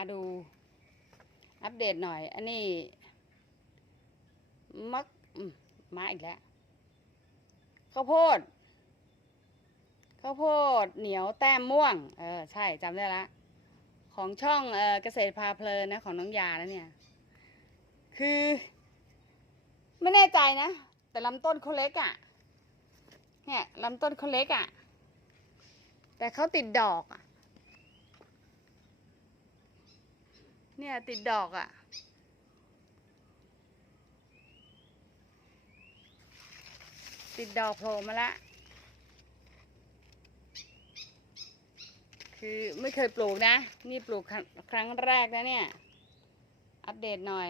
มาดู อัปเดตหน่อย อันนี้มักมมาอีกแล้วข้าวโพดข้าวโพดเหนียวแต้มม่วง เออ ใช่จำได้ละ ของช่องเออเกษตรพาเพลินนะของน้องยาแล้วเนี่ย คือ ไม่แน่ใจนะ แต่ลำต้นเขาเล็กอะ่ะ เนี่ยลำต้นเขาเล็กอะ่ะ แต่เขาติดดอกอะ่ะ เนี่ยติดดอกอะ่ะ ติดดอกโผล่มาละ คือไม่เคยปลูกนะ นี่ปลูกครั้งครั้งแรกนะเนี่ย อัปเดตหน่อย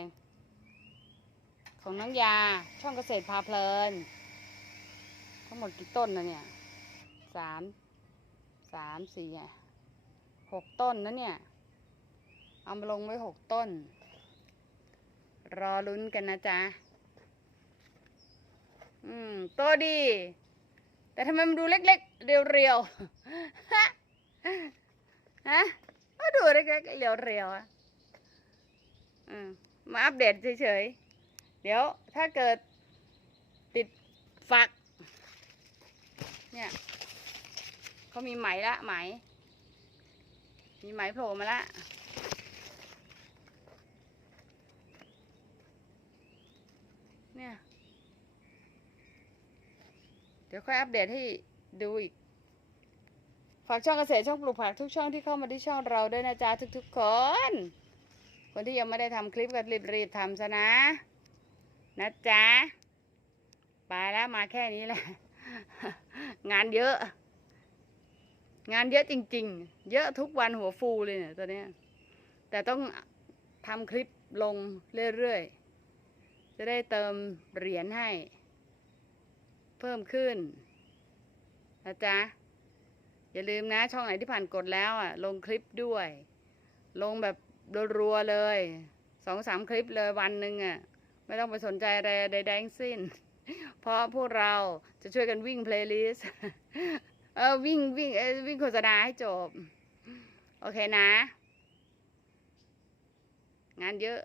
ของน้องยาช่องเกษตรพาเพลิน ทั้งหมดกี่ต้นนะเนี่ยสามสามสี่หกต้นนะเนี่ย เอามาลงไว้หกต้น รอลุ้นกันนะจ๊ะ อืมโตดี แต่ทำไมมันดูเล็กๆ เรียวๆ ฮะ ฮะมาดูเล็กๆ เรียวๆอะอืมมาอัปเดตเฉยๆ เดี๋ยวถ้าเกิดติดฝัก เนี่ยเขามีไหมละไหม มีไหมโผล่มาละ เนี่ย เดี๋ยวค่อยอัปเดตให้ดูอีก ฝากช่องเกษตรช่องปลูกผักทุกช่องที่เข้ามาที่ช่องเราด้วยนะจ๊ะทุกๆคน คนที่ยังไม่ได้ทำคลิปก็รีบๆทำซะนะ นะจ๊ะไปแล้วมาแค่นี้แหละ งานเยอะ งานเยอะจริง ๆ เยอะทุกวันหัวฟูเลยเนี่ยตอนเนี้ยแต่ต้องทำคลิปลงเรื่อยๆ จะได้เติมเหรียญให้ เพิ่มขึ้นนะจ๊ะ อย่าลืมนะ ช่องไหนที่ผ่านกดแล้วอะ ลงคลิปด้วย ลงแบบรัวๆเลยสองสามคลิปเลยวันหนึ่งอะ ไม่ต้องไปสนใจอะไรใดๆทั้งสิ้น เพราะพวกเราจะช่วยกันวิ่งเพลย์ลิสต์เออวิ่งวิ่งเออวิ่งโฆษณาให้จบ โอเคนะ งานเยอะ